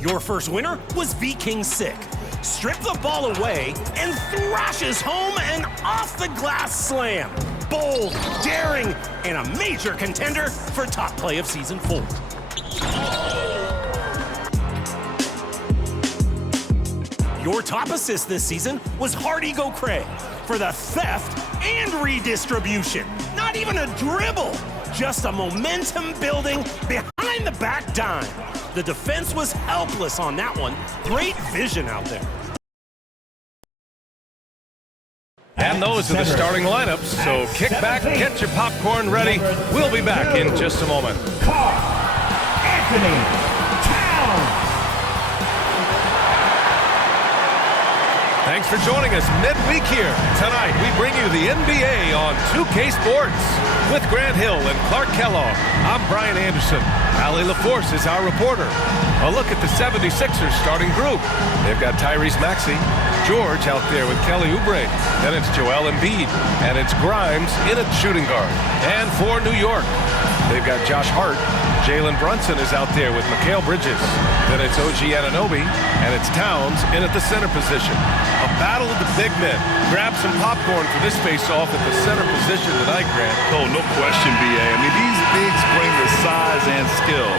Your first winner was V-King Sick. Strip the ball away and thrashes home an off-the-glass slam. Bold, daring, and a major contender for top play of Season 4. Your top assist this season was Hardy Gokrae for the theft and redistribution. Not even a dribble, just a momentum-building behind-the-back dime. The defense was helpless on that one. Great vision out there. And those are the starting lineups, so kick back, get your popcorn ready. We'll be back in just a moment. Karl-Anthony Towns. Thanks for joining us midweek here. Tonight, we bring you the NBA on 2K Sports. With Grant Hill and Clark Kellogg, I'm Brian Anderson. Allie LaForce is our reporter. A look at the 76ers starting group. They've got Tyrese Maxey, George out there with Kelly Oubre. Then it's Joel Embiid, and it's Grimes in at shooting guard. And for New York, they've got Josh Hart. Jalen Brunson is out there with Mikal Bridges. Then it's OG Anunoby, and it's Towns in at the center position. A battle of the big men. Grab some popcorn for this face-off at the center position tonight, Grant. Oh, no question, B.A. I mean, these bigs bring the size and skill.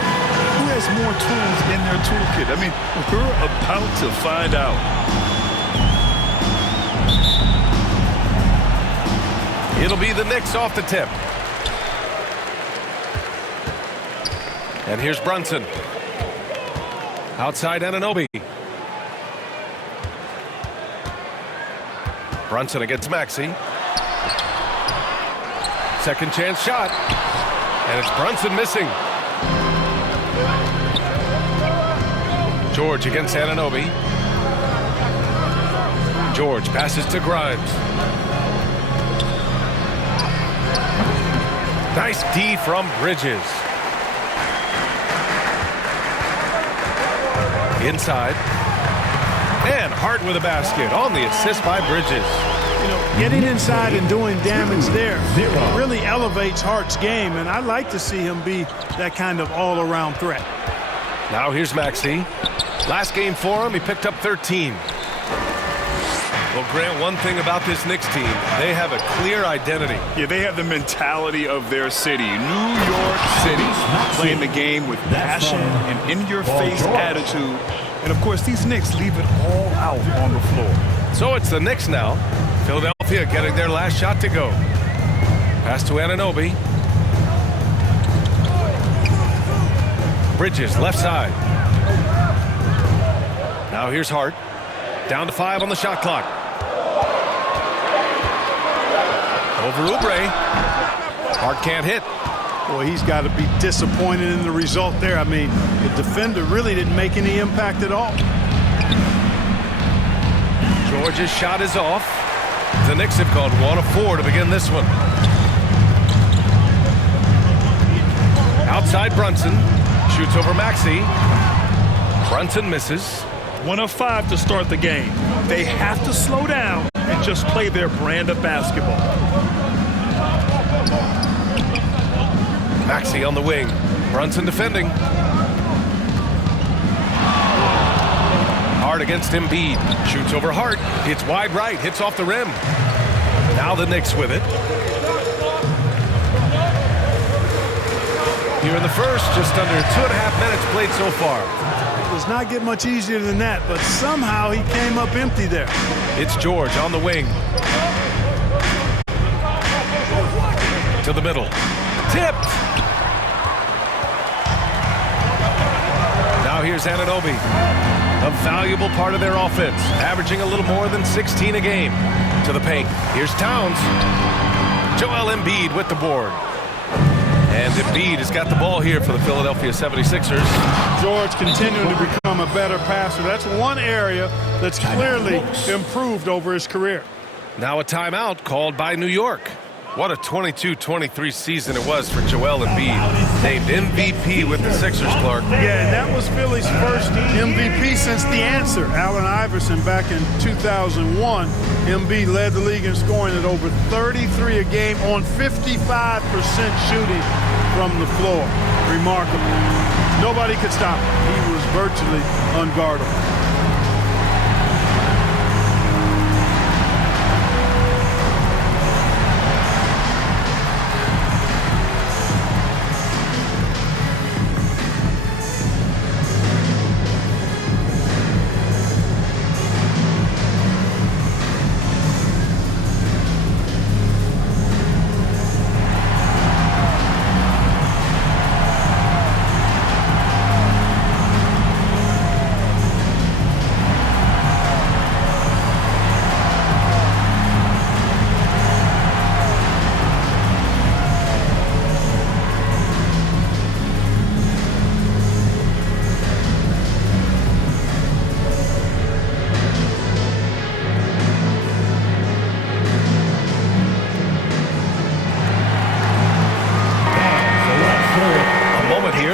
Who has more tools in their toolkit? I mean, we're about to find out. It'll be the Knicks off the tip. And here's Brunson. Outside Anunoby. Brunson against Maxey. Second chance shot. And it's Brunson missing. George against Anunoby. George passes to Grimes. Nice D from Bridges. Inside. And Hart with a basket on the assist by Bridges. You know, getting inside and doing damage there really elevates Hart's game, and I like to see him be that kind of all-around threat. Now here's Maxey. Last game for him, he picked up 13. Well, Grant, one thing about this Knicks team, they have a clear identity. Yeah, they have the mentality of their city. New York City, playing the game with passion and in-your-face attitude. And, of course, these Knicks leave it all out on the floor. So it's the Knicks now. Philadelphia getting their last shot to go. Pass to Anunoby. Bridges, left side. Now here's Hart. Down to 5 on the shot clock. Over Oubre. Hart can't hit. Boy, he's got to be disappointed in the result there. I mean, the defender really didn't make any impact at all. George's shot is off. The Knicks have gone 1 of 4 to begin this one. Outside Brunson. Shoots over Maxey. Brunson misses. 1 of 5 to start the game. They have to slow down and just play their brand of basketball. Maxey on the wing. Brunson defending. Hart against Embiid. Shoots over Hart. Hits wide right. Hits off the rim. Now the Knicks with it. Here in the first, just under 2.5 minutes played so far. It does not get much easier than that, but somehow he came up empty there. It's George on the wing. To the middle. Tipped. Now here's Anunoby. A valuable part of their offense, averaging a little more than 16 a game. To the paint. Here's Towns. Joel Embiid with the board. And Embiid has got the ball here for the Philadelphia 76ers. George continuing to become a better passer. That's one area that's clearly improved over his career. Now a timeout called by New York. What a 22-23 season it was for Joel Embiid. Named MVP with the Sixers, Clark. Yeah, and that was Philly's first MVP since the answer. Allen Iverson back in 2001. Embiid led the league in scoring at over 33 a game on 55% shooting from the floor. Remarkable. Nobody could stop him. He was virtually unguardable.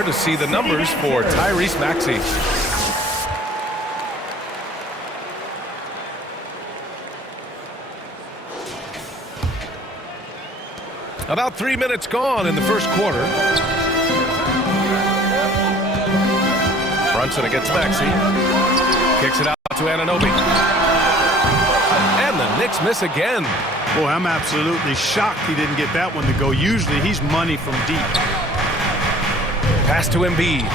To see the numbers for Tyrese Maxey. About 3 minutes gone in the first quarter. Brunson against Maxey. Kicks it out to Anunoby. And the Knicks miss again. Boy, I'm absolutely shocked he didn't get that one to go. Usually he's money from deep. Pass to Embiid.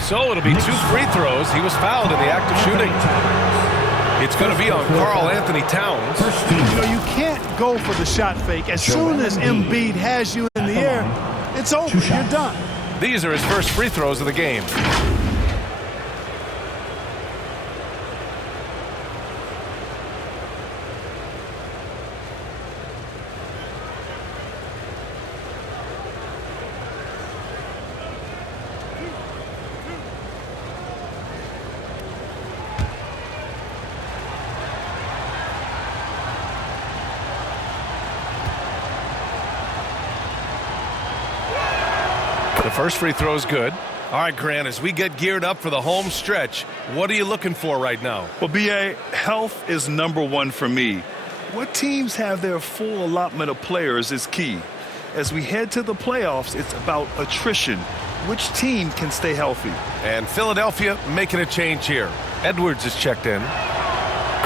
So it'll be 2 free throws. He was fouled in the act of shooting. It's going to be on Karl Anthony Towns. You know, you can't go for the shot fake. As soon as Embiid has you in the air, it's over. You're done. These are his first free throws of the game. The first free throw is good. All right, Grant, as we get geared up for the home stretch, what are you looking for right now? Well, B.A., health is #1 for me. What teams have their full allotment of players is key. As we head to the playoffs, it's about attrition. Which team can stay healthy? And Philadelphia making a change here. Edwards is checked in.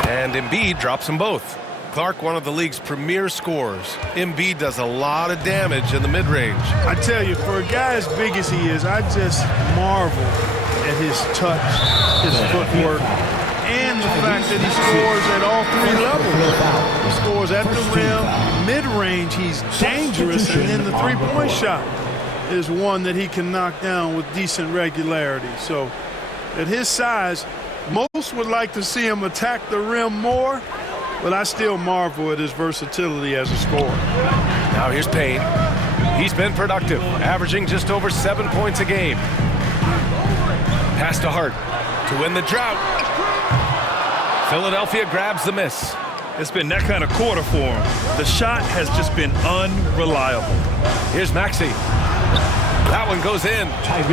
And Embiid drops them both. Clark, one of the league's premier scorers. Embiid does a lot of damage in the mid-range. I tell you, for a guy as big as he is, I just marvel at his touch, his footwork, and the fact that he scores at all 3 levels. He scores at the rim, mid-range, he's dangerous, and then the three-point shot is one that he can knock down with decent regularity. So at his size, most would like to see him attack the rim more, but I still marvel at his versatility as a scorer. Now here's Payne. He's been productive, averaging just over 7 points a game. Pass to Hart to win the drought. Philadelphia grabs the miss. It's been that kind of quarter for him. The shot has just been unreliable. Here's Maxey. That one goes in.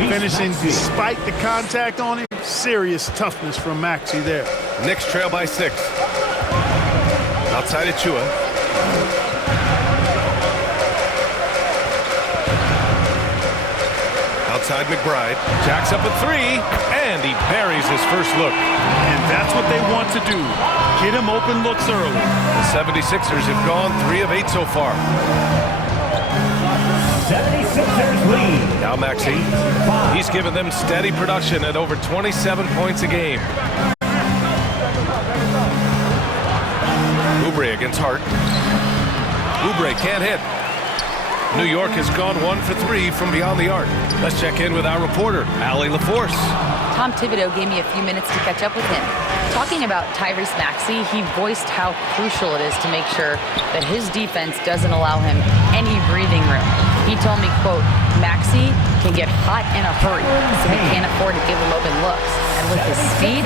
Finishing despite the contact on him. Serious toughness from Maxey there. Knicks trail by 6. Outside Achua. Outside McBride. Jacks up a 3, and he buries his first look. And that's what they want to do. Get him open looks early. The 76ers have gone 3 of 8 so far. 76ers lead. Now Maxey. He's given them steady production at over 27 points a game. Oubre against Hart. Oubre can't hit. New York has gone 1 for 3 from beyond the arc. Let's check in with our reporter, Allie LaForce. Tom Thibodeau gave me a few minutes to catch up with him. Talking about Tyrese Maxey, he voiced how crucial it is to make sure that his defense doesn't allow him any breathing room. He told me, quote, Maxey can get hot in a hurry, so we can't afford to give him open looks. And with his speed,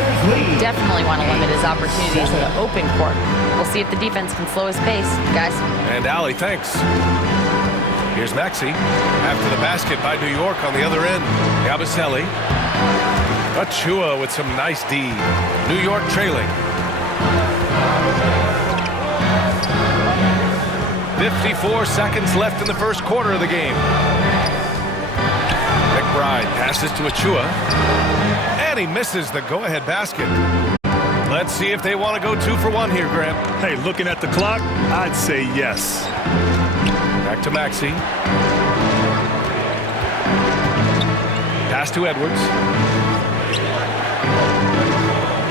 definitely want to limit his opportunities in the open court. We'll see if the defense can slow his pace, guys. And Allie, thanks. Here's Maxey. After the basket by New York on the other end. Yabusele. Achua with some nice D. New York trailing. 54 seconds left in the first quarter of the game. McBride passes to Achua. And he misses the go-ahead basket. Let's see if they want to go 2 for 1 here, Grant. Hey, looking at the clock, I'd say yes. Back to Maxey. Pass to Edwards.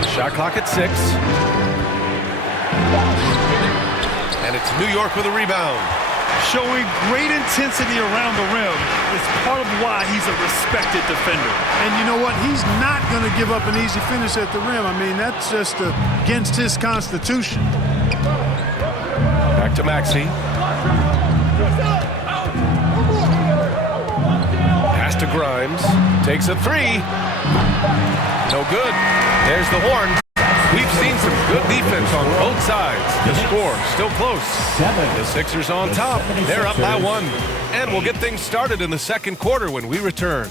Shot clock at 6. And it's New York with a rebound. Showing great intensity around the rim is part of why he's a respected defender. And you know what? He's not going to give up an easy finish at the rim. I mean, that's just against his constitution. Back to Maxey. Pass to Grimes. Takes a 3. No good. There's the horn. We've seen some good defense on both sides. The score still close. The Sixers on top. They're up by 1. And we'll get things started in the second quarter when we return.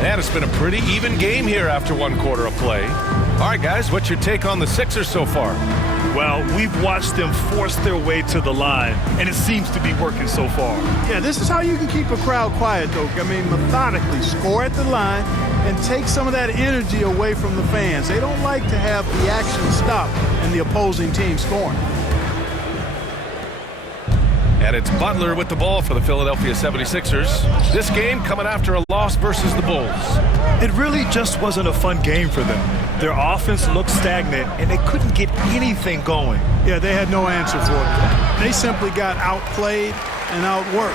And it's been a pretty even game here after 1 quarter of play. All right, guys, what's your take on the Sixers so far? Well, we've watched them force their way to the line, and it seems to be working so far. Yeah, this is how you can keep a crowd quiet, though. I mean, methodically score at the line and take some of that energy away from the fans. They don't like to have the action stop and the opposing team scoring. And it's Butler with the ball for the Philadelphia 76ers. This game coming after a loss versus the Bulls. It really just wasn't a fun game for them. Their offense looked stagnant, and they couldn't get anything going. Yeah, they had no answer for it. They simply got outplayed and outworked.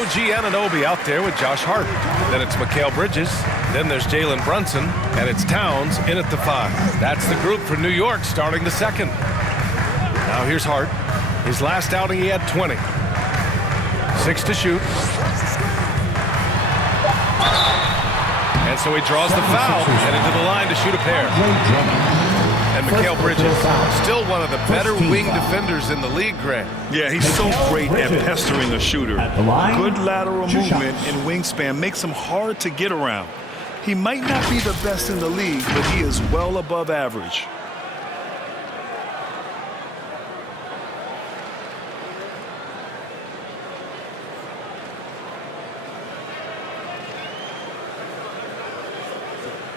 OG Anunoby out there with Josh Hart. Then it's Mikal Bridges. Then there's Jalen Brunson. And it's Towns in at the 5. That's the group for New York starting the second. Now here's Hart. His last outing, he had 20. 6 to shoot. And so he draws the foul, headed to the line to shoot a pair. And Mikal Bridges, still one of the better wing defenders in the league, Grant. Yeah, he's so great at pestering a shooter. Good lateral movement and wingspan makes him hard to get around. He might not be the best in the league, but he is well above average.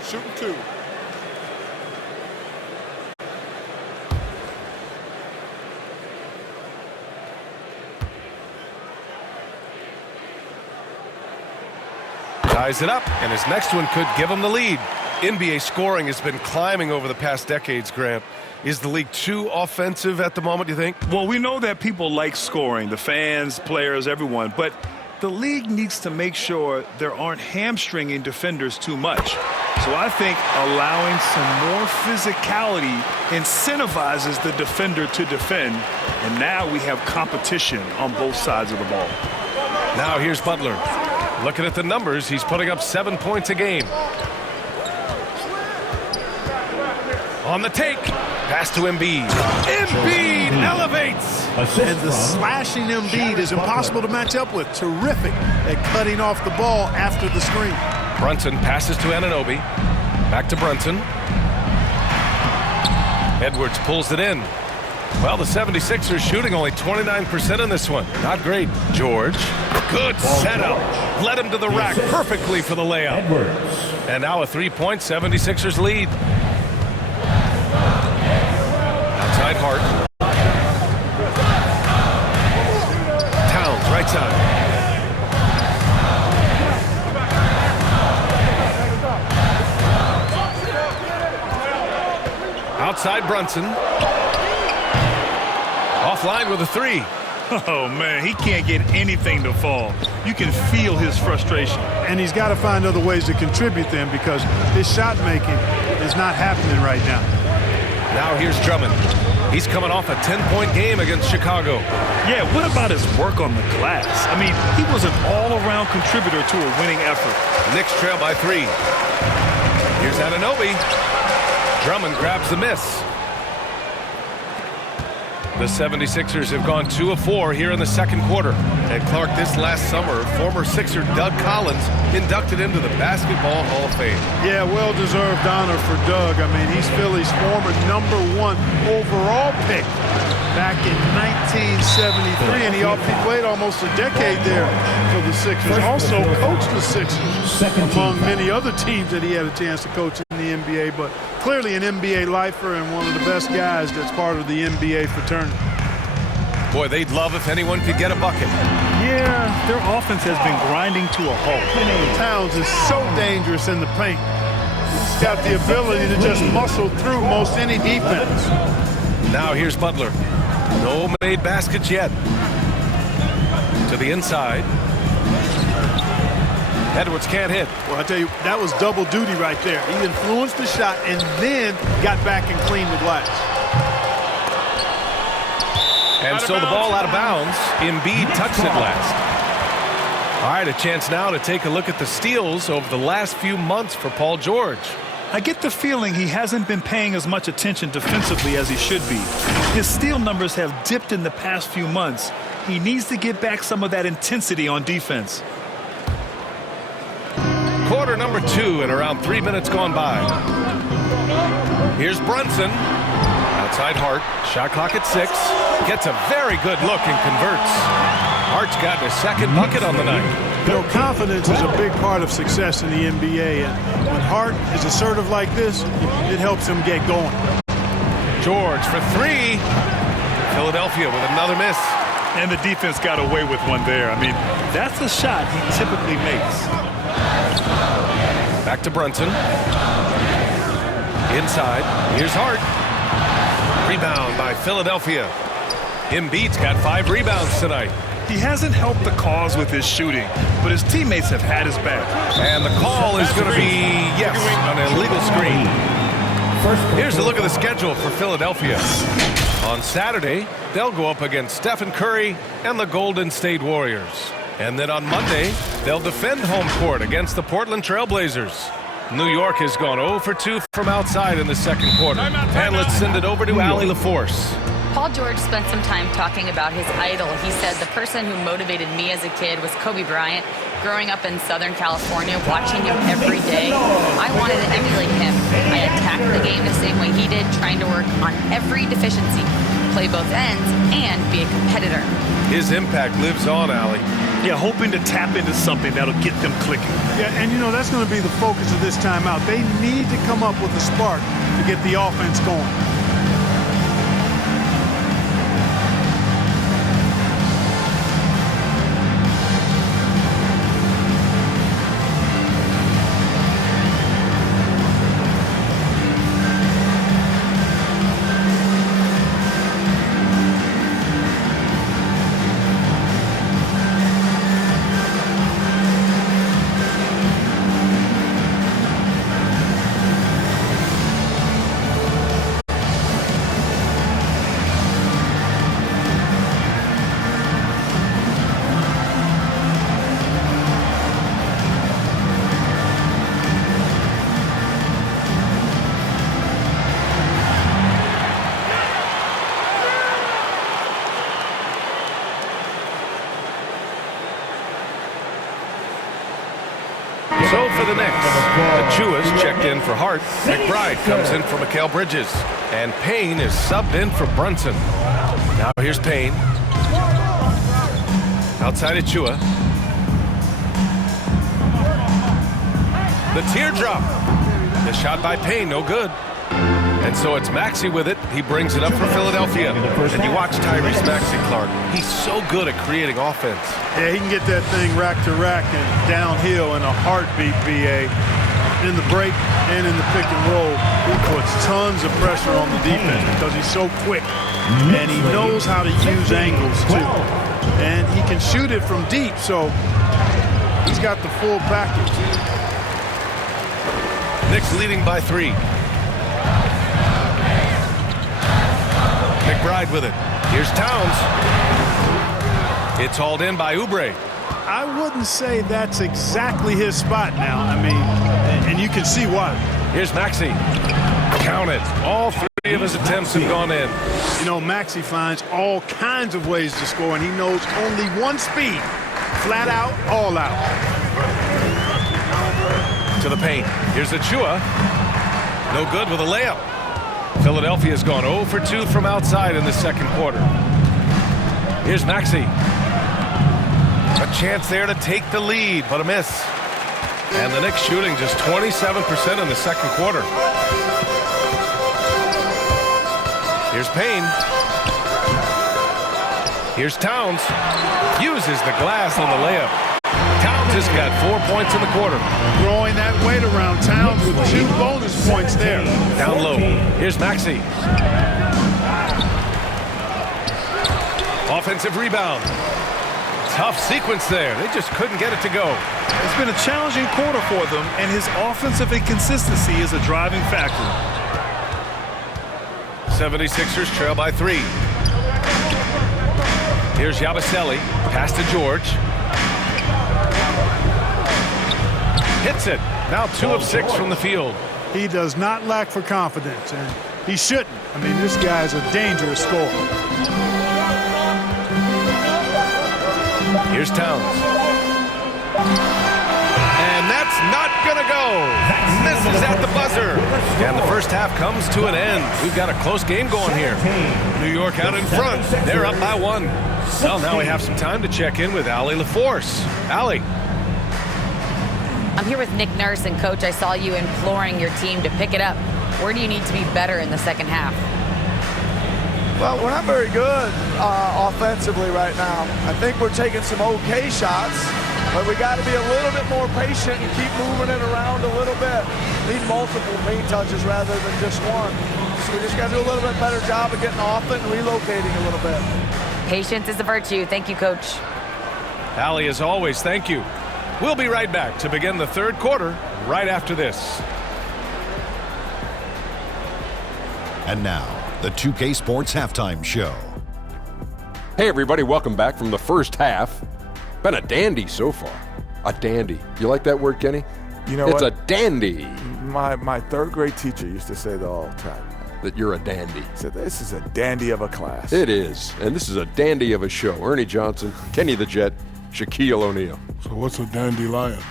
Shooting 2. Ties it up, and his next one could give him the lead. NBA scoring has been climbing over the past decades, Grant. Is the league too offensive at the moment, do you think? Well, we know that people like scoring, the fans, players, everyone, but the league needs to make sure there aren't hamstringing defenders too much. So I think allowing some more physicality incentivizes the defender to defend, and now we have competition on both sides of the ball. Now here's Butler. Looking at the numbers, he's putting up 7 points a game. On the take, pass to Embiid. Embiid elevates! And the slashing Embiid is impossible to match up with. Terrific at cutting off the ball after the screen. Brunson passes to Anunoby. Back to Brunson. Edwards pulls it in. Well, the 76ers shooting only 29% in this one. Not great. George. Good setup. Led him to the rack perfectly for the layup. And now a 3-point 76ers lead. Outside Hart. Towns, right side. Outside Brunson. Offline with a 3. Oh, man, he can't get anything to fall. You can feel his frustration. And he's got to find other ways to contribute them because his shot making is not happening right now. Now here's Drummond. He's coming off a 10-point game against Chicago. Yeah, what about his work on the glass? I mean, he was an all-around contributor to a winning effort. Knicks trail by 3. Here's Anunoby. Drummond grabs the miss. The 76ers have gone 2 of 4 here in the second quarter. And Clark, this last summer, former Sixer Doug Collins inducted into the Basketball Hall of Fame. Yeah, well-deserved honor for Doug. I mean, he's Philly's former #1 overall pick. back in 1973, and he played almost a decade there for the Sixers. Also coached the Sixers, among many other teams that he had a chance to coach in the NBA, but clearly an NBA lifer and one of the best guys that's part of the NBA fraternity. Boy, they'd love if anyone could get a bucket. Yeah, their offense has been grinding to a halt. Towns is so dangerous in the paint. He's got the ability to just muscle through most any defense. Now here's Butler. No made baskets yet. To the inside. Edwards can't hit. Well, I tell you, that was double duty right there. He influenced the shot and then got back and cleaned the glass. And so the ball out of bounds. Embiid touched it last. All right, a chance now to take a look at the steals over the last few months for Paul George. I get the feeling he hasn't been paying as much attention defensively as he should be. His steal numbers have dipped in the past few months. He needs to get back some of that intensity on defense. Quarter number 2 and around 3 minutes gone by. Here's Brunson. Outside Hart. Shot clock at 6. Gets a very good look and converts. Hart's gotten his second bucket on the night. You know, confidence is a big part of success in the NBA, and when Hart is assertive like this, it helps him get going. George for 3. Philadelphia with another miss. And the defense got away with one there. I mean, that's a shot he typically makes. Back to Brunson. Inside. Here's Hart. Rebound by Philadelphia. Embiid's got 5 rebounds tonight. He hasn't helped the cause with his shooting, but his teammates have had his back. And the call is going to be, yes, an illegal screen. Here's a look at the schedule for Philadelphia. On Saturday, they'll go up against Stephen Curry and the Golden State Warriors. And then on Monday, they'll defend home court against the Portland Trail Blazers. New York has gone 0 for 2 from outside in the second quarter. And let's send it over to Allie LaForce. Paul George spent some time talking about his idol. He said, the person who motivated me as a kid was Kobe Bryant. Growing up in Southern California, watching him every day, I wanted to emulate him. I attacked the game the same way he did, trying to work on every deficiency, play both ends, and be a competitor. His impact lives on, Allie. Yeah, hoping to tap into something that'll get them clicking. Yeah, and you know, that's going to be the focus of this timeout. They need to come up with a spark to get the offense going. So for the Knicks, Achua's checked in for Hart. McBride comes in for Mikal Bridges. And Payne is subbed in for Brunson. Now here's Payne. Outside Achua. The teardrop. The shot by Payne, no good. And so it's Maxey with it. He brings it up for Philadelphia. And you watch Tyrese Maxey, Clark. He's so good at creating offense. Yeah, he can get that thing rack to rack and downhill in a heartbeat, BA. In the break and in the pick and roll, he puts tons of pressure on the defense because he's so quick. And he knows how to use angles, too. And he can shoot it from deep, so he's got the full package. Knicks leading by 3. McBride with it. Here's Towns. It's hauled in by Oubre. I wouldn't say that's exactly his spot now. I mean, and you can see why. Here's Maxey. Count it. All 3 of his attempts have gone in. You know, Maxey finds all kinds of ways to score, and he knows only one speed. Flat out, all out. To the paint. Here's Achua. No good with a layup. Philadelphia's gone 0 for 2 from outside in the second quarter. Here's Maxey. A chance there to take the lead, but a miss. And the Knicks shooting just 27% in the second quarter. Here's Payne. Here's Towns. Uses the glass on the layup. Towns has got 4 points in the quarter. Throwing that weight around. Towns with 2 bonus points there. Down low. Here's Maxey. Offensive rebound. Tough sequence there. They just couldn't get it to go. It's been a challenging quarter for them, and his offensive inconsistency is a driving factor. 76ers trail by 3. Here's Yabusele. Pass to George. Hits it. Now 2 of 6 from the field. He does not lack for confidence, and he shouldn't. I mean, this guy's a dangerous scorer. Here's Towns. And that's not gonna go. Misses at the buzzer. And the first half comes to an end. We've got a close game going here. New York out in front. They're up by 1. Well, now we have some time to check in with Allie LaForce. Allie. I'm here with Nick Nurse, and Coach, I saw you imploring your team to pick it up. Where do you need to be better in the second half? Well, we're not very good offensively right now. I think we're taking some okay shots, but we got to be a little bit more patient and keep moving it around a little bit. Need multiple paint touches rather than just one. So we just got to do a little bit better job of getting off it and relocating a little bit. Patience is a virtue. Thank you, Coach. Allie, as always, thank you. We'll be right back to begin the third quarter right after this. And now, the 2K Sports Halftime Show. Hey everybody, welcome back from the first half. Been a dandy so far. A dandy. You like that word, Kenny? You know it's what? a dandy. My third grade teacher used to say that all the time. That you're a dandy. He said, this is a dandy of a class. It is. And this is a dandy of a show. Ernie Johnson, Kenny the Jet, Shaquille O'Neal. So what's a dandelion?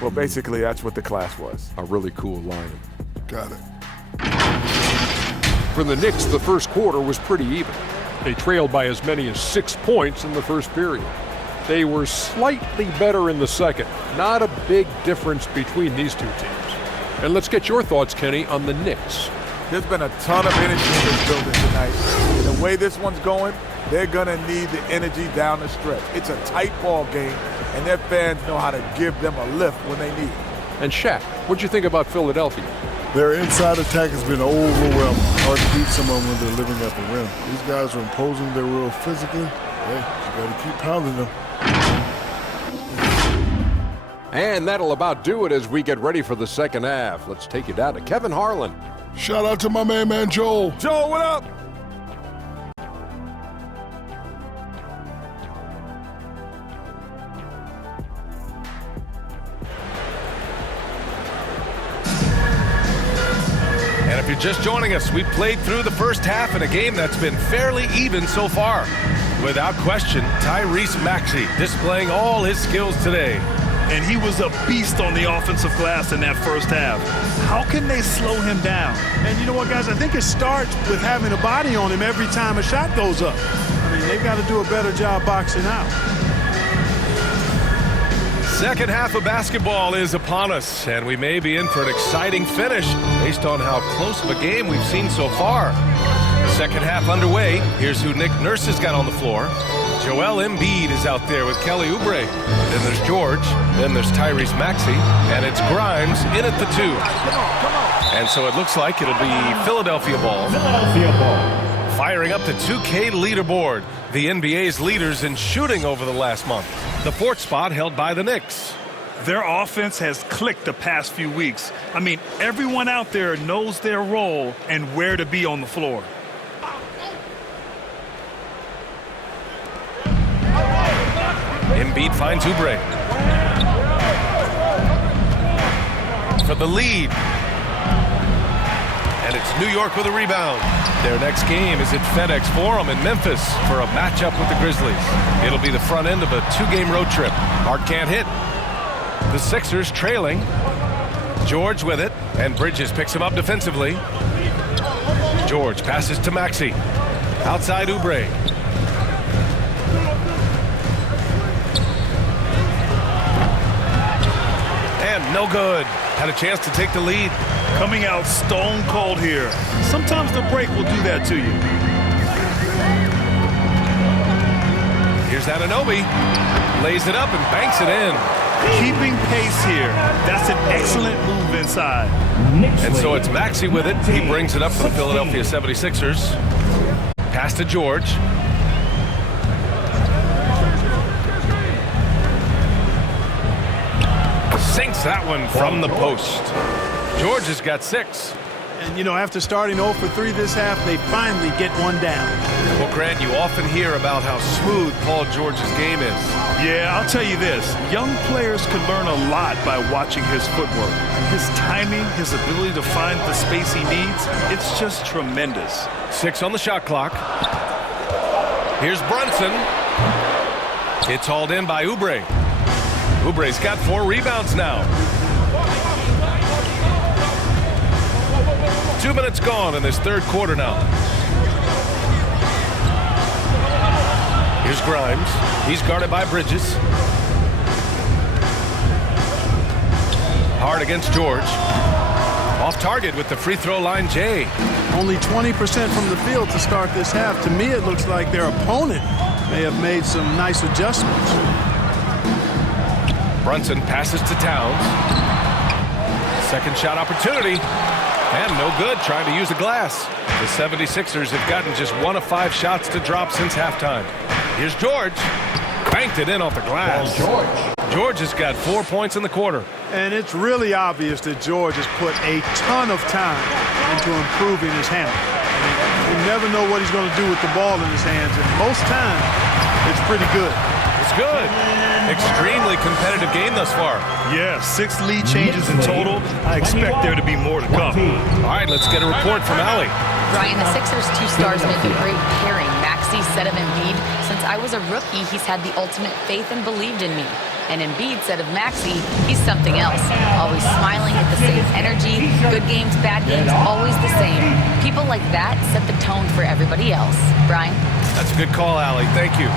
Well, basically, that's what the class was. A really cool lion. Got it. For the Knicks, the first quarter was pretty even. They trailed by as many as 6 points in the first period. They were slightly better in the second. Not a big difference between these two teams. And let's get your thoughts, Kenny, on the Knicks. There's been a ton of energy in this building tonight. And the way this one's going, they're going to need the energy down the stretch. It's a tight ball game, and their fans know how to give them a lift when they need it. And Shaq, what'd you think about Philadelphia? Their inside attack has been overwhelming. Hard to beat someone when they're living at the rim. These guys are imposing their will physically. Hey, you got to keep pounding them. And that'll about do it as we get ready for the second half. Let's take you down to Kevin Harlan. Shout out to my man Joel. Joel, what up? And if you're just joining us, we played through the first half in a game that's been fairly even so far. Without question, Tyrese Maxey displaying all his skills today. And he was a beast on the offensive glass in that first half. How can they slow him down? And you know what, guys? I think it starts with having a body on him every time a shot goes up. I mean, they've got to do a better job boxing out. Second half of basketball is upon us, and we may be in for an exciting finish based on how close of a game we've seen so far. Second half underway. Here's who Nick Nurse has got on the floor. Joel Embiid is out there with Kelly Oubre. Then there's George. Then there's Tyrese Maxey. And it's Grimes in at the 2. And so it looks like it'll be Philadelphia ball. Firing up the 2K leaderboard. The NBA's leaders in shooting over the last month. The 4th spot held by the Knicks. Their offense has clicked the past few weeks. I mean, everyone out there knows their role and where to be on the floor. Embiid finds Oubre. For the lead. And it's New York with a rebound. Their next game is at FedEx Forum in Memphis for a matchup with the Grizzlies. It'll be the front end of a 2-game road trip. Hart can't hit. The Sixers trailing. George with it, and Bridges picks him up defensively. George passes to Maxey. Outside Oubre. And no good. Had a chance to take the lead. Coming out stone cold here. Sometimes the break will do that to you. Here's Anunoby. Lays it up and banks it in. Keeping pace here. That's an excellent move inside. And so it's Maxey with it. He brings it up for the Philadelphia 76ers. Pass to George. Sinks that one from the post. George has got 6. And, you know, after starting 0 for 3 this half, they finally get one down. Well, Grant, you often hear about how smooth Paul George's game is. Yeah, I'll tell you this. Young players can learn a lot by watching his footwork. His timing, his ability to find the space he needs, it's just tremendous. 6 on the shot clock. Here's Brunson. It's hauled in by Oubre. Oubre's got 4 rebounds now. 2 minutes gone in this third quarter now. Here's Grimes. He's guarded by Bridges. Hard against George. Off target with the free throw line, Jay. Only 20% from the field to start this half. To me, it looks like their opponent may have made some nice adjustments. Brunson passes to Towns. Second shot opportunity. And no good, trying to use the glass. The 76ers have gotten just 1 of 5 shots to drop since halftime. Here's George. Banked it in off the glass. George has got 4 points in the quarter. And it's really obvious that George has put a ton of time into improving his handle. I mean, you never know what he's going to do with the ball in his hands, and most times it's pretty good. It's good. Extremely competitive game thus far. Yeah, 6 lead changes in total. I expect there to be more to come. All right, let's get a report from Allie. Brian, the Sixers' 2 stars make a great pairing. Maxey said of Embiid, "Since I was a rookie, he's had the ultimate faith and believed in me." And Embiid said of Maxey, "He's something else. Always smiling with the same energy. Good games, bad games, always the same. People like that set the tone for everybody else." Brian? That's a good call, Allie. Thank you.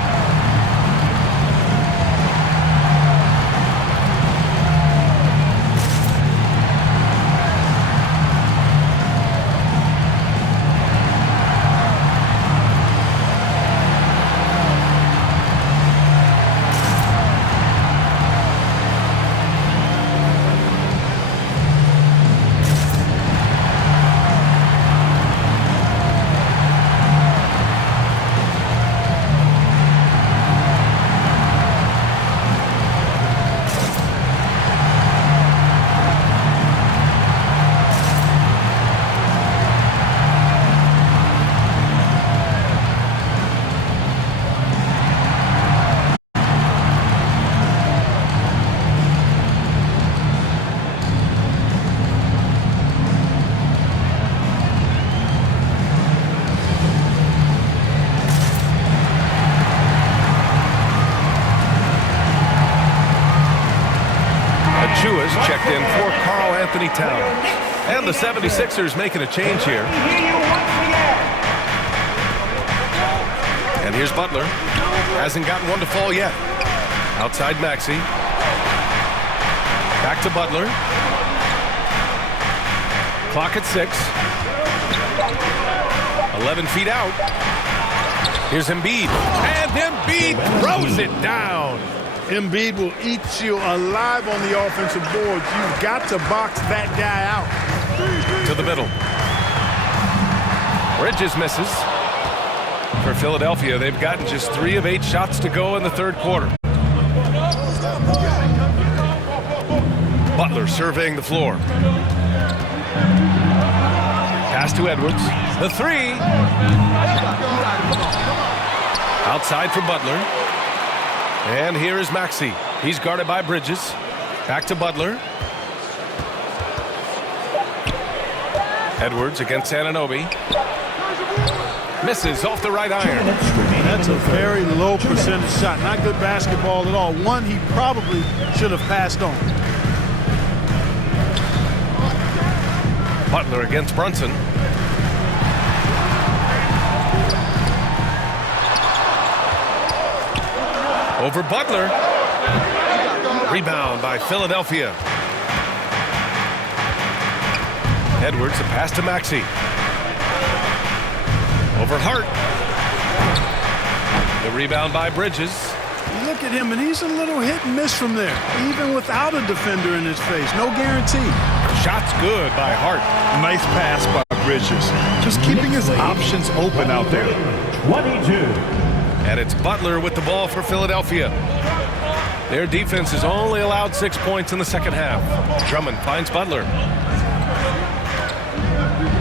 Chuas checked in for Karl-Anthony Towns. And the 76ers making a change here. And here's Butler. Hasn't gotten one to fall yet. Outside Maxey. Back to Butler. Clock at 6. 11 feet out. Here's Embiid. And Embiid throws it down. Embiid will eat you alive on the offensive boards. You've got to box that guy out. To the middle. Bridges misses. For Philadelphia, they've gotten just 3 of 8 shots to go in the third quarter. Butler surveying the floor. Pass to Edwards. The 3. Outside for Butler. And here is Maxey. He's guarded by Bridges. Back to Butler. Edwards against Anunoby. Misses off the right iron. That's a very low percentage shot. Not good basketball at all. One he probably should have passed on. Butler against Brunson. Over Butler. Rebound by Philadelphia. Edwards, a pass to Maxey. Over Hart. The rebound by Bridges. You look at him, and he's a little hit and miss from there, even without a defender in his face. No guarantee. Shot's good by Hart. Nice pass by Bridges. Just keeping his options open out there. 22. And it's Butler with the ball for Philadelphia. Their defense has only allowed 6 points in the second half. Drummond finds Butler.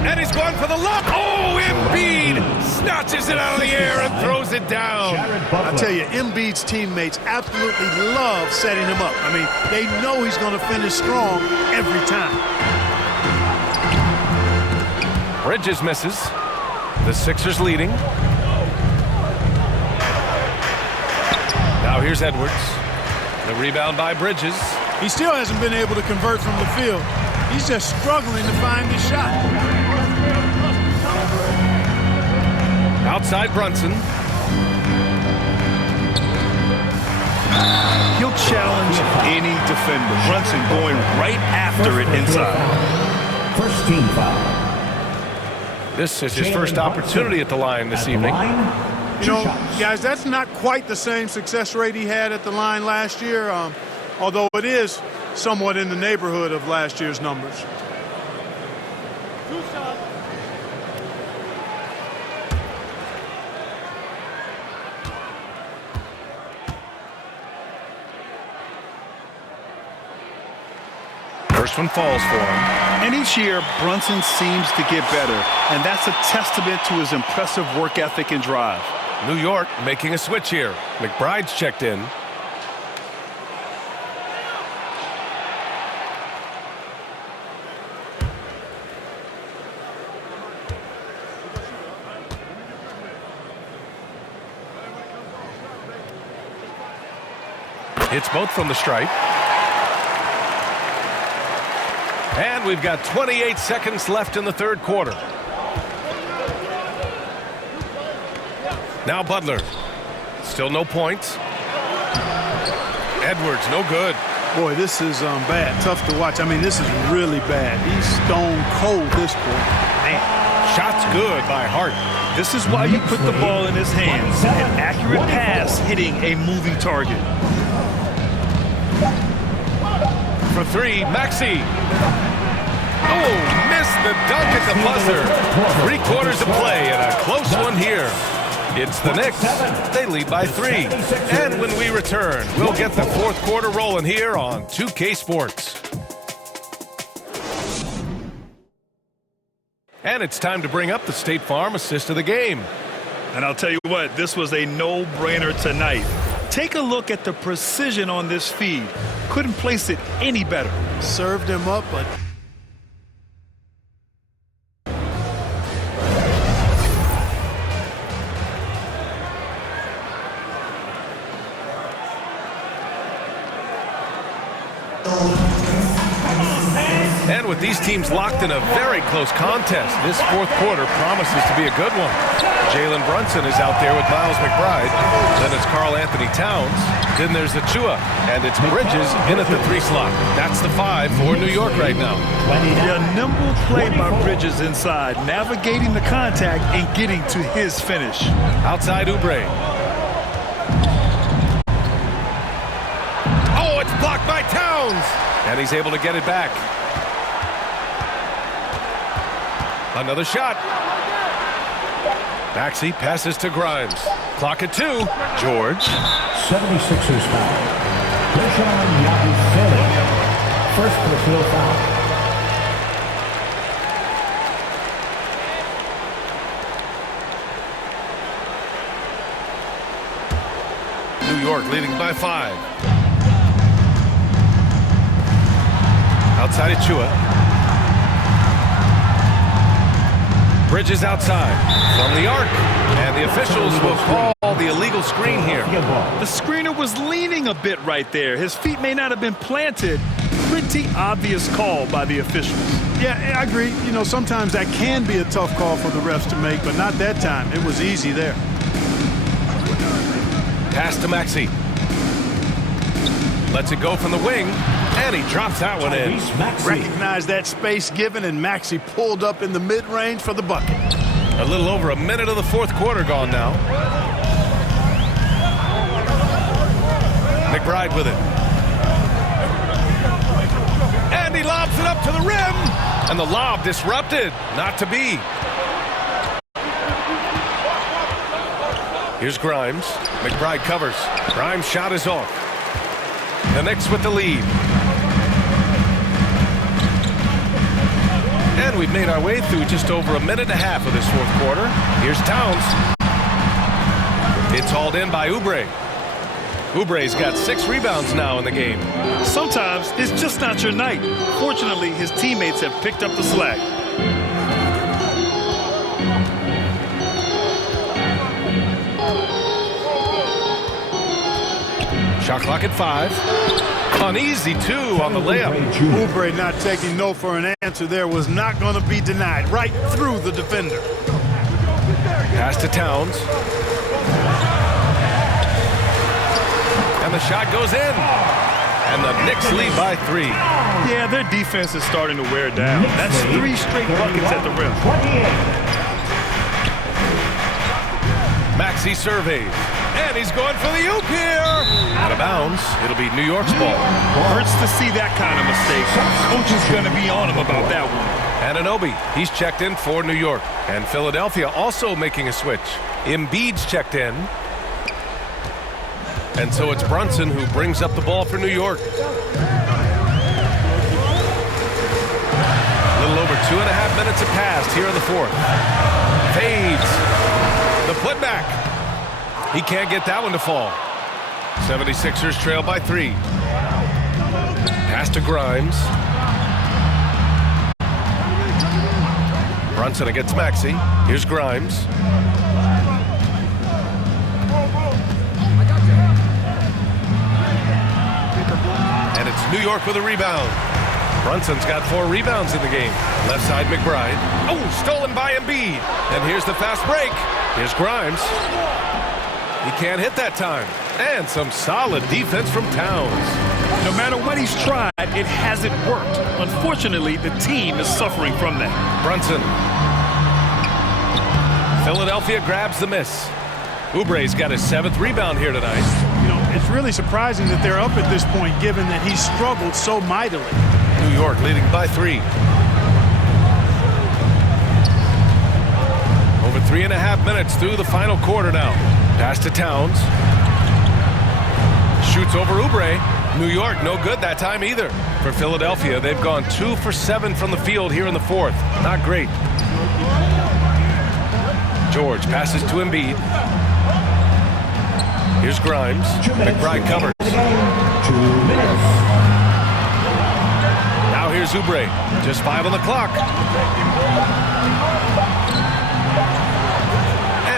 And he's going for the lob. Oh, Embiid snatches it out of the air and throws it down. I tell you, Embiid's teammates absolutely love setting him up. I mean, they know he's going to finish strong every time. Bridges misses. The Sixers leading. Now here's Edwards. The rebound by Bridges. He still hasn't been able to convert from the field. He's just struggling to find his shot. Outside Brunson. He'll challenge any defender. Brunson going right after it inside. First team foul. This is his first opportunity at the line this evening. You know, guys, that's not quite the same success rate he had at the line last year, although it is somewhat in the neighborhood of last year's numbers. First one falls for him. And each year, Brunson seems to get better, and that's a testament to his impressive work ethic and drive. New York making a switch here. McBride's checked in. Hits both from the stripe. And we've got 28 seconds left in the third quarter. Now Butler. Still no points. Edwards, no good. Boy, this is bad. Tough to watch. I mean, this is really bad. He's stone cold this point. Man. Shot's good by Hart. This is why you put the ball in his hands. An accurate pass hitting a moving target. For three, Maxey. Oh, missed the dunk at the buzzer. 3/4 of play and a close one here. It's the Knicks. They lead by 3. And when we return, we'll get the fourth quarter rolling here on 2K Sports. And it's time to bring up the State Farm assist of the game. And I'll tell you what, this was a no-brainer tonight. Take a look at the precision on this feed. Couldn't place it any better. Served him up, but and with these teams locked in a very close contest, this fourth quarter promises to be a good one. Jalen Brunson is out there with Miles McBride. Then it's Karl Anthony Towns. Then there's Achua. And it's Bridges in at the 3 slot. That's the 5 for New York right now. Yeah, nimble play by Bridges inside, navigating the contact and getting to his finish. Outside Oubre. Oh, it's blocked by Towns. And he's able to get it back. Another shot. Maxey passes to Grimes. Clock at 2. George. 76ers foul. Dershawn Yabusele. First personal foul. New York leading by 5. Outside Achua. Bridges outside from the arc, and the officials will call the illegal screen here. The screener was leaning a bit right there. His feet may not have been planted. Pretty obvious call by the officials. yeah, I agree. You know, sometimes that can be a tough call for the refs to make, but not that time. It was easy there. Pass to Maxey. Lets it go from the wing, and he drops that one in. Recognized that space given, and Maxey pulled up in the mid-range for the bucket. A little over a minute of the fourth quarter gone now. McBride with it. And he lobs it up to the rim. And the lob disrupted. Not to be. Here's Grimes. McBride covers. Grimes' shot is off. The Knicks with the lead. And we've made our way through just over a minute and a half of this fourth quarter. Here's Towns. It's hauled in by Oubre. Oubre's got 6 rebounds now in the game. Sometimes it's just not your night. Fortunately, his teammates have picked up the slack. Shot clock at 5. Uneasy 2 on the layup. Oubre not taking no for an answer there was not going to be denied. Right through the defender. Pass to Towns. And the shot goes in. And the Knicks lead by 3. Yeah, their defense is starting to wear down. That's 3 straight buckets at the rim. Maxey surveys. And he's going for the oop here. Out of bounds. It'll be New York's ball. Hurts to see that kind of mistake. Coach is going to be on him about that one. Anunoby, he's checked in for New York. And Philadelphia also making a switch. Embiid's checked in. And so it's Brunson who brings up the ball for New York. A little over 2.5 minutes have passed here in the fourth. Fades. The putback. He can't get that one to fall. 76ers trail by 3. Pass to Grimes. Brunson against Maxey. Here's Grimes. And it's New York with a rebound. Brunson's got 4 rebounds in the game. Left side McBride. Oh, stolen by Embiid. And here's the fast break. Here's Grimes. He can't hit that time. And some solid defense from Towns. No matter what he's tried, it hasn't worked. Unfortunately, the team is suffering from that. Brunson. Philadelphia grabs the miss. Oubre's got his 7th rebound here tonight. You know, it's really surprising that they're up at this point, given that he struggled so mightily. New York leading by 3. Over 3.5 minutes through the final quarter now. Pass to Towns. Shoots over Oubre. New York no good that time either. For Philadelphia, they've gone 2 for 7 from the field here in the fourth. Not great. George passes to Embiid. Here's Grimes. McBride covers. 2 minutes. Now here's Oubre. Just 5 on the clock.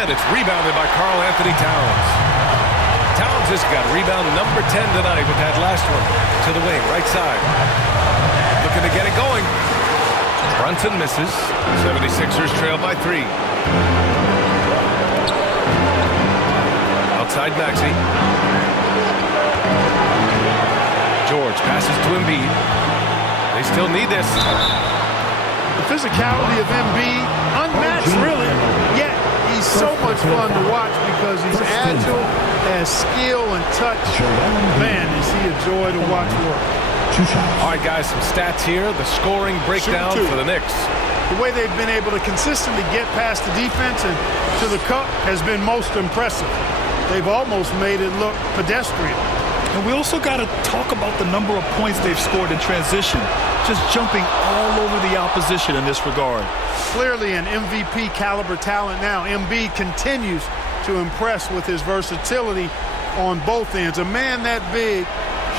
And it's rebounded by Karl Anthony Towns. Towns has got rebound number 10 tonight with that last one. To the wing, right side. Looking to get it going. Brunson misses. 76ers trail by 3. Outside Maxey. George passes to Embiid. They still need this. The physicality of Embiid, unmatched really, yet he's so much fun to watch because he's agile, has skill and touch. Man, is he a joy to watch work. All right, guys, some stats here. The scoring breakdown for the Knicks. The way they've been able to consistently get past the defense and to the cup has been most impressive. They've almost made it look pedestrian. And we also got to talk about the number of points they've scored in transition. Just jumping all over the opposition in this regard. Clearly an MVP caliber talent now. Embiid continues to impress with his versatility on both ends. A man that big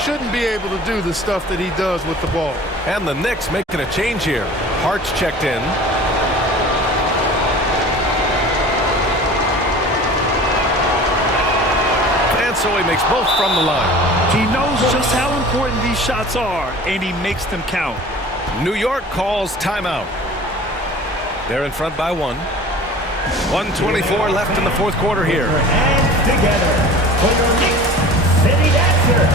shouldn't be able to do the stuff that he does with the ball. And the Knicks making a change here. Hart's checked in. And so he makes both from the line. He knows just how important these shots are, and he makes them count. New York calls timeout. They're in front by 1. 1:24 left in the fourth quarter here. Hands together for your Knicks City Dancer.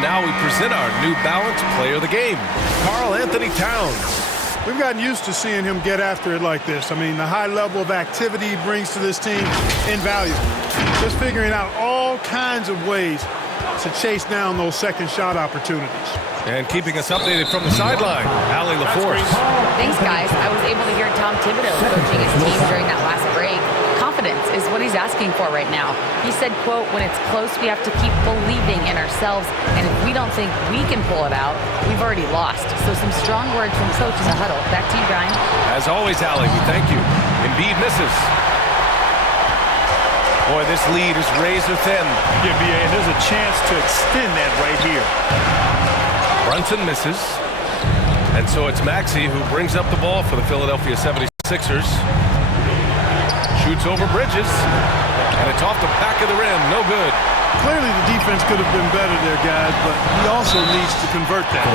And now we present our New Balance Player of the Game, Karl Anthony Towns. We've gotten used to seeing him get after it like this. I mean, the high level of activity he brings to this team, invaluable. Just figuring out all kinds of ways to chase down those second shot opportunities. And keeping us updated from the sideline, Allie LaForce. Thanks, guys. I was able to hear Tom Thibodeau coaching his team during that last break. Confidence is what he's asking for right now. He said, quote, when it's close, we have to keep believing in ourselves. And if we don't think we can pull it out, we've already lost. So some strong words from coach in the huddle. Back to you, Brian. As always, Allie, we thank you. Embiid misses. Boy, this lead is razor thin. Yeah, BA, and there's a chance to extend that right here. Brunson misses. And so it's Maxey who brings up the ball for the Philadelphia 76ers. Shoots over Bridges. And it's off the back of the rim. No good. Clearly the defense could have been better there, guys, but he also needs to convert that.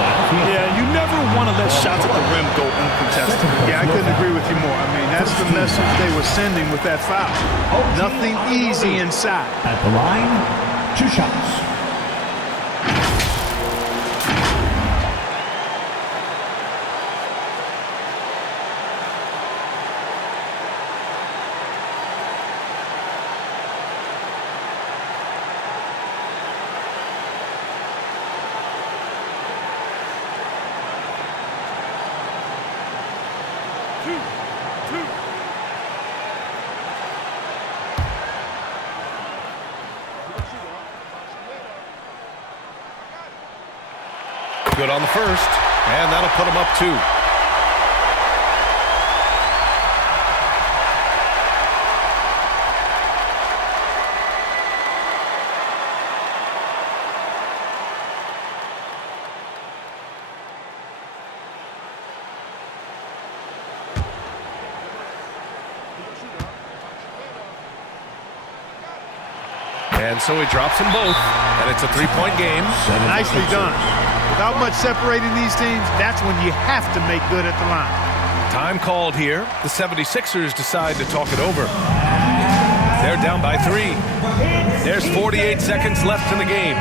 Yeah, you never want to let shots at the rim go uncontested. Yeah, I couldn't agree with you more. I mean, that's the message they were sending with that foul. Nothing easy inside. At the line, 2 shots. Good on the first, and that'll put him up 2. And so he drops them both, and it's a 3-point game. Nicely done. Without much separating these teams, that's when you have to make good at the line. Time called here. The 76ers decide to talk it over. They're down by 3. There's 48 seconds left in the game.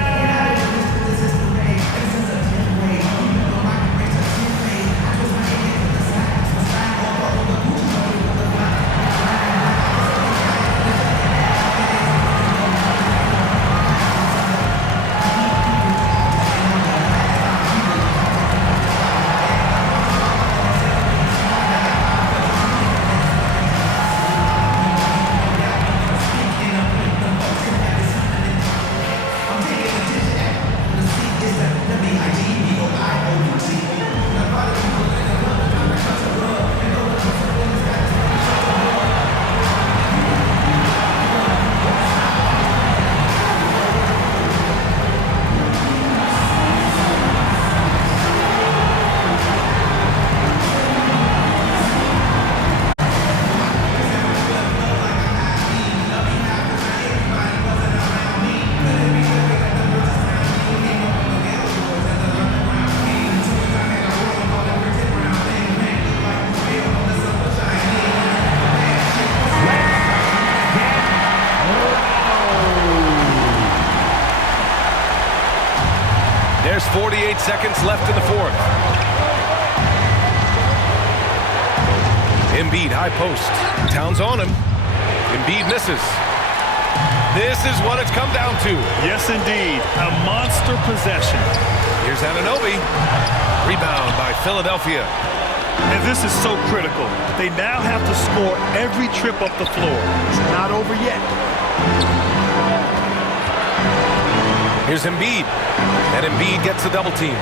There's 48 seconds left in the fourth. Embiid, high post. Towns on him. Embiid misses. This is what it's come down to. Yes, indeed. A monster possession. Here's Anunoby. Rebound by Philadelphia. And this is so critical. They now have to score every trip up the floor. It's not over yet. Here's Embiid. And Embiid gets the double team.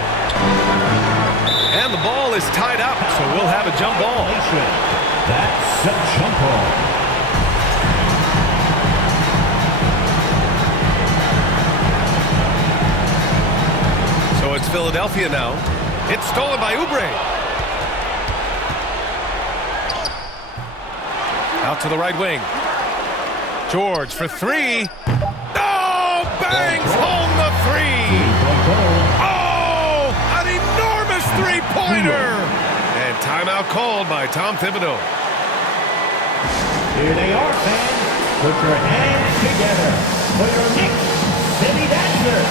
And the ball is tied up, so we'll have a jump ball. That's a jump ball. So it's Philadelphia now. It's stolen by Oubre. Out to the right wing. George for 3. Oh, bangs home the 3. Oh, an enormous three-pointer. And timeout called by Tom Thibodeau. Here they are, fans. Put your hands together for your Knicks City Dancers.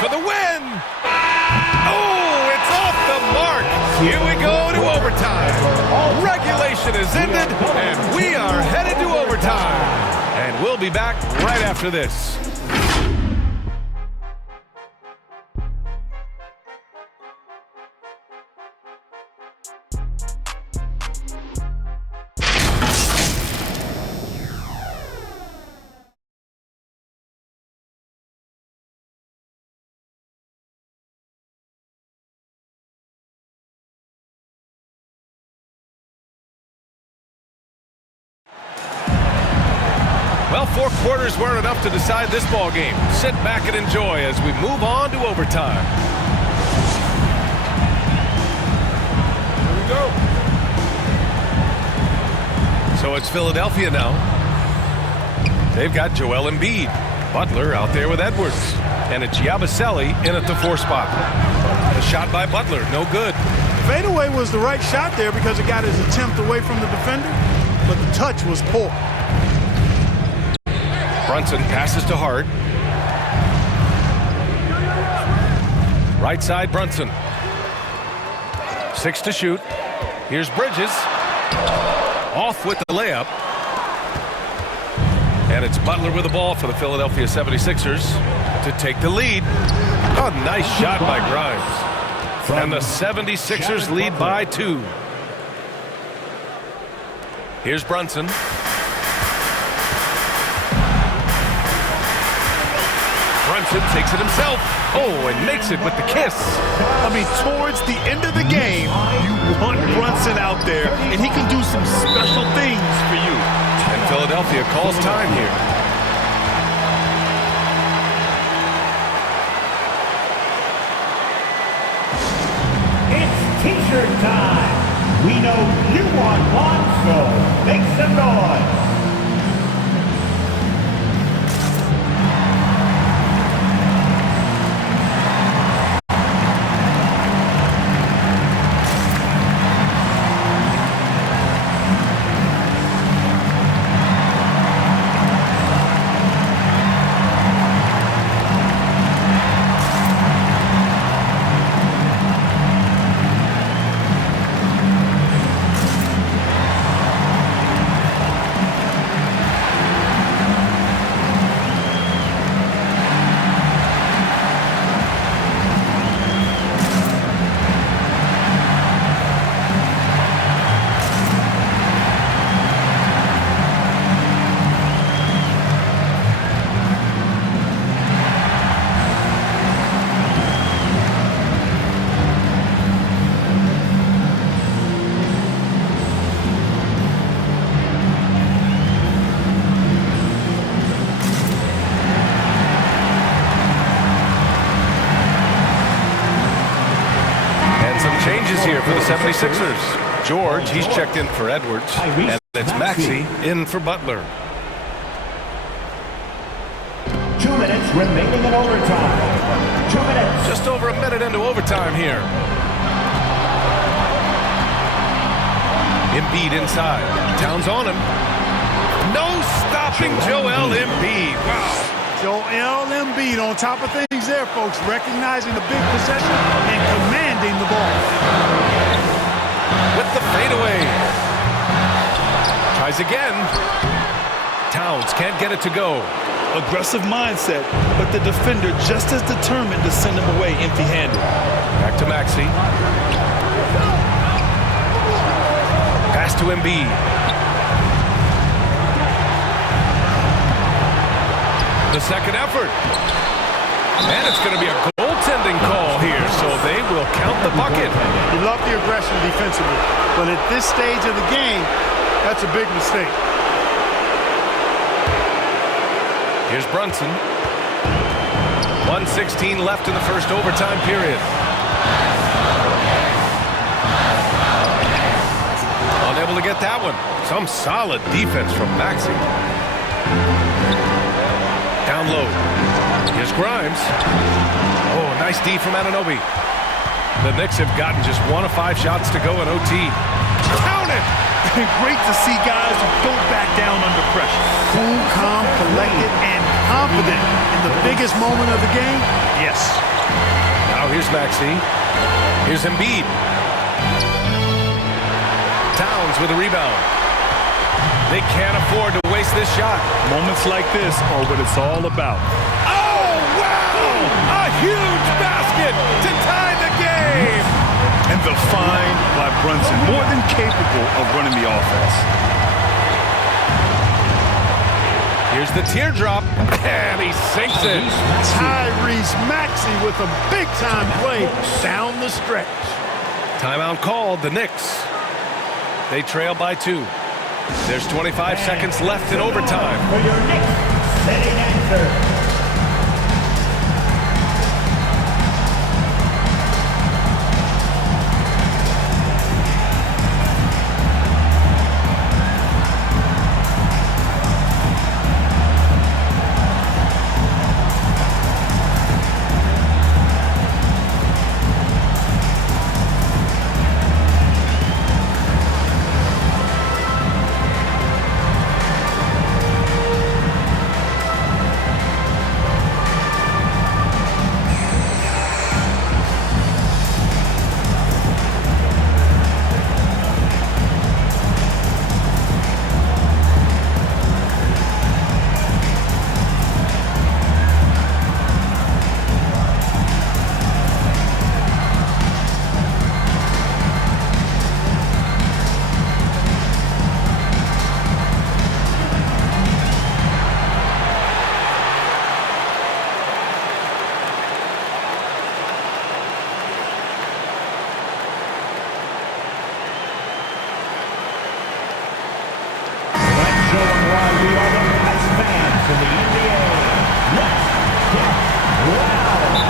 for the win. Oh, it's off the mark. Here we go to overtime. Regulation is ended, and we are headed to overtime. And we'll be back right after this. Well, 4 quarters weren't enough to decide this ball game. Sit back and enjoy as we move on to overtime. Here we go. So it's Philadelphia now. They've got Joel Embiid. Butler out there with Edwards. And it's Yabusele in at the 4 spot. A shot by Butler, no good. Fadeaway was the right shot there because it got his attempt away from the defender, but the touch was poor. Brunson passes to Hart. Right side, Brunson. 6 to shoot. Here's Bridges. Off with the layup. And it's Butler with the ball for the Philadelphia 76ers to take the lead. A nice shot by Grimes. And the 76ers lead by 2. Here's Brunson. Brunson takes it himself. Oh, and makes it with the kiss. I mean, towards the end of the game, you want Brunson out there, and he can do some special things for you. And Philadelphia calls time here. It's T-shirt time. We know you want one, so make some noise. Here for the 76ers. George, he's checked in for Edwards. And it's Maxey in for Butler. 2 minutes remaining in overtime. 2 minutes. Just over a minute into overtime here. Embiid inside. Towns on him. No stopping Joel Embiid. Wow. Joel Embiid on top of things there, folks, recognizing the big possession and commanding the ball. With the fadeaway. Tries again. Towns can't get it to go. Aggressive mindset, but the defender just as determined to send him away empty-handed. Back to Maxey. Pass to Embiid. The second effort. And it's going to be a goaltending call here, so they will count the bucket. You love the aggression defensively, but at this stage of the game, that's a big mistake. Here's Brunson. 1:16 left in the first overtime period. Unable to get that one. Some solid defense from Maxey. Down low. Here's Grimes. Oh, nice D from Anunoby. The Knicks have gotten just 1 of 5 shots to go in OT. Count it! Great to see guys who don't back down under pressure. Cool, calm, collected, and confident in the biggest moment of the game. Yes. Now here's Maxey. Here's Embiid. Towns with a rebound. They can't afford to waste this shot. Moments like this are what it's all about. Oh, wow! A huge basket to tie the game! And the find by Brunson, more than capable of running the offense. Here's the teardrop, and he sinks it. Tyrese Maxey with a big-time play down the stretch. Timeout called, the Knicks. They trail by 2. There's 25 seconds left in overtime. For your Knicks, setting answer.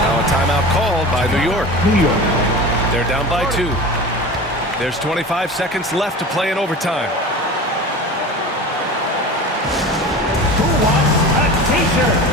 Now a timeout called by New York. They're down by 2. There's 25 seconds left to play in overtime. Who wants a t-shirt?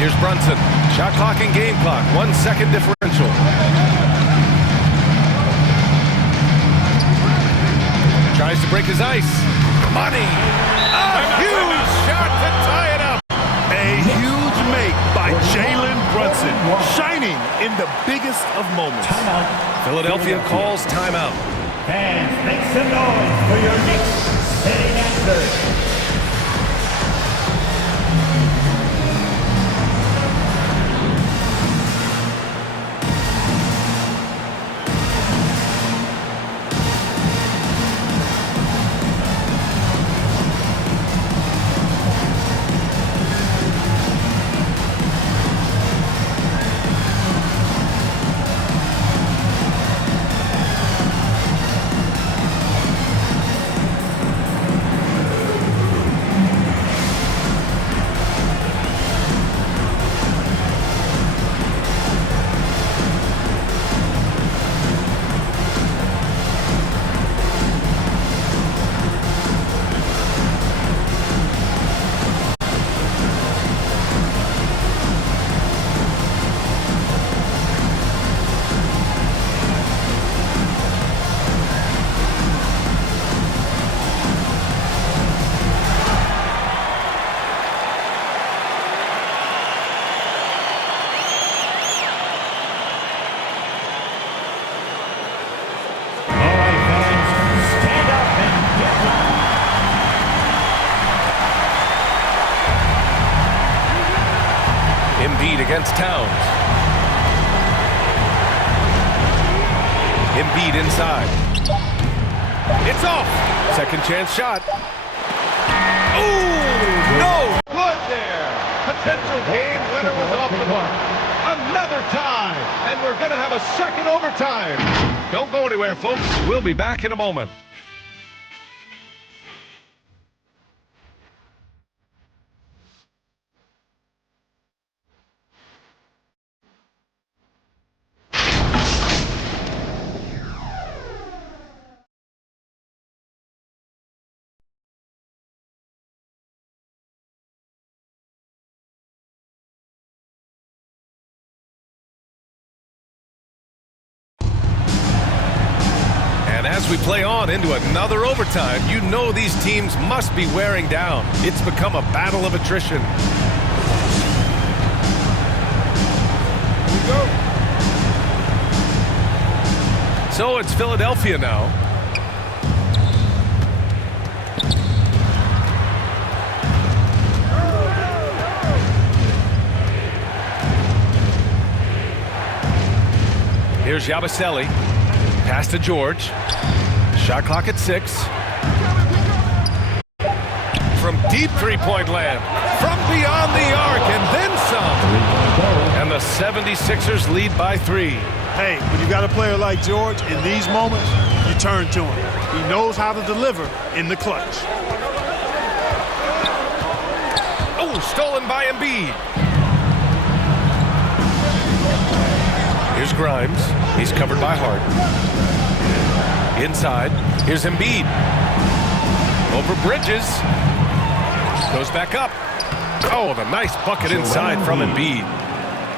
Here's Brunson. Shot clock and game clock. 1 second differential. Tries to break his ice. Money. A huge shot to tie it up. A huge make by Jalen Brunson. Shining in the biggest of moments. Philadelphia calls timeout. Fans, make some noise for your Knicks setting answer. against Towns. Embiid inside. It's off. Second chance shot. Oh, no! Good there. Potential game winner was off the mark. Another tie, and we're going to have a second overtime. Don't go anywhere, folks. We'll be back in a moment. As we play on into another overtime, you know these teams must be wearing down. It's become a battle of attrition. Here we go. So it's Philadelphia now. Here's Yabusele. Pass to George. Shot clock at 6. From deep three-point land. From beyond the arc and then some. And the 76ers lead by 3. Hey, when you got a player like George, in these moments, you turn to him. He knows how to deliver in the clutch. Oh, stolen by Embiid. Here's Grimes. He's covered by Hart. Inside, here's Embiid. Over Bridges. Goes back up. Oh, the nice bucket inside from Embiid.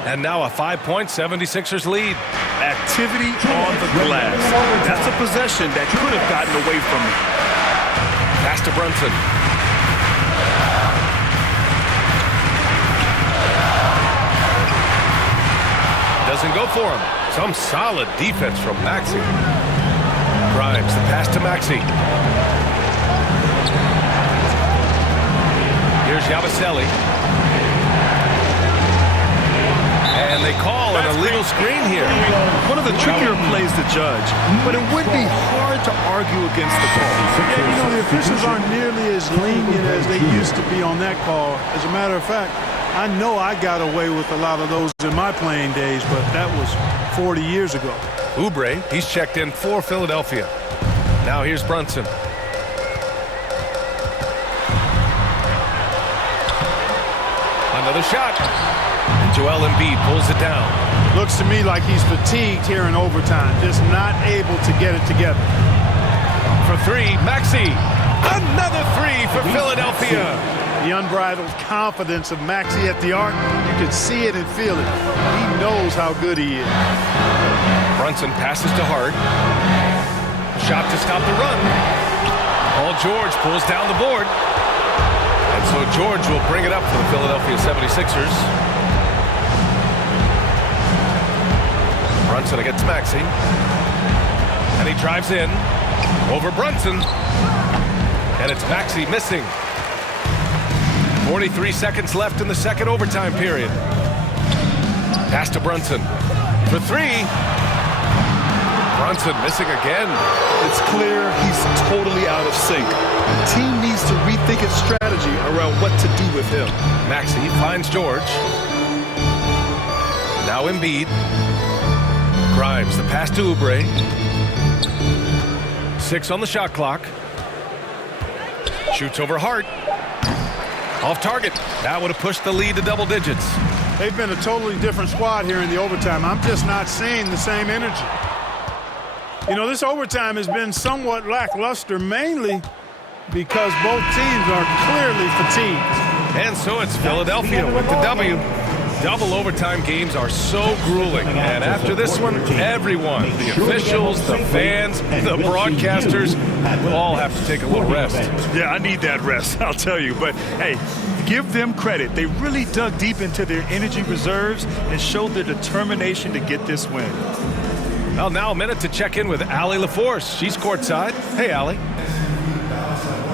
And now a 5-point 76ers lead. Activity on the glass. That's a possession that could have gotten away from him. Pass to Brunson. Doesn't go for him. Some solid defense from Maxey. Grimes, the pass to Maxey. Here's Yabusele. And they call an illegal screen here. One of the trickier plays to judge, but it would be hard to argue against the call. Yeah, you know, the officials aren't nearly as lenient as they used to be on that call. As a matter of fact, I know I got away with a lot of those in my playing days, but that was 40 years ago. Oubre, he's checked in for Philadelphia. Now here's Brunson. Another shot. And Joel Embiid pulls it down. Looks to me like he's fatigued here in overtime, just not able to get it together. For 3, Maxey. Another 3 for Philadelphia. The unbridled confidence of Maxey at the arc, you can see it and feel it. He knows how good he is. Brunson passes to Hart. Shot to stop the run. Paul George pulls down the board. And so George will bring it up for the Philadelphia 76ers. Brunson against Maxey. And he drives in over Brunson. And it's Maxey missing. 43 seconds left in the second overtime period. Pass to Brunson for 3. Brunson missing again. It's clear he's totally out of sync. The team needs to rethink its strategy around what to do with him. Maxey finds George. Now Embiid. Grimes, the pass to Oubre. 6 on the shot clock. Shoots over Hart. Off target. That would have pushed the lead to double digits. They've been a totally different squad here in the overtime. I'm just not seeing the same energy. You know, this overtime has been somewhat lackluster, mainly because both teams are clearly fatigued. And so it's Philadelphia with the W. Double overtime games are so grueling. And after this one, everyone, the officials, the fans, the broadcasters, will all have to take a little rest. Yeah, I need that rest, I'll tell you. But, hey, give them credit. They really dug deep into their energy reserves and showed their determination to get this win. Well, now a minute to check in with Allie LaForce. She's courtside. Hey, Allie.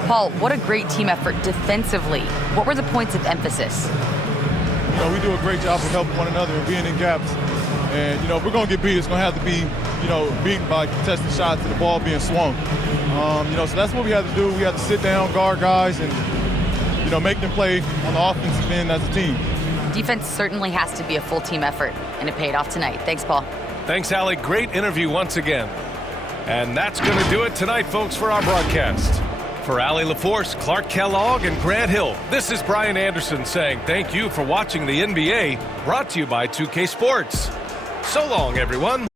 Paul, what a great team effort defensively. What were the points of emphasis? we do a great job of helping one another and being in gaps. And, if we're going to get beat, it's going to have to be, beaten by contested shots and the ball being swung. So that's what we have to do. We have to sit down, guard guys, and, make them play on the offensive end as a team. Defense certainly has to be a full team effort, and it paid off tonight. Thanks, Paul. Thanks, Allie. Great interview once again. And that's going to do it tonight, folks, for our broadcast. For Allie LaForce, Clark Kellogg, and Grant Hill, this is Brian Anderson saying thank you for watching the NBA, brought to you by 2K Sports. So long, everyone.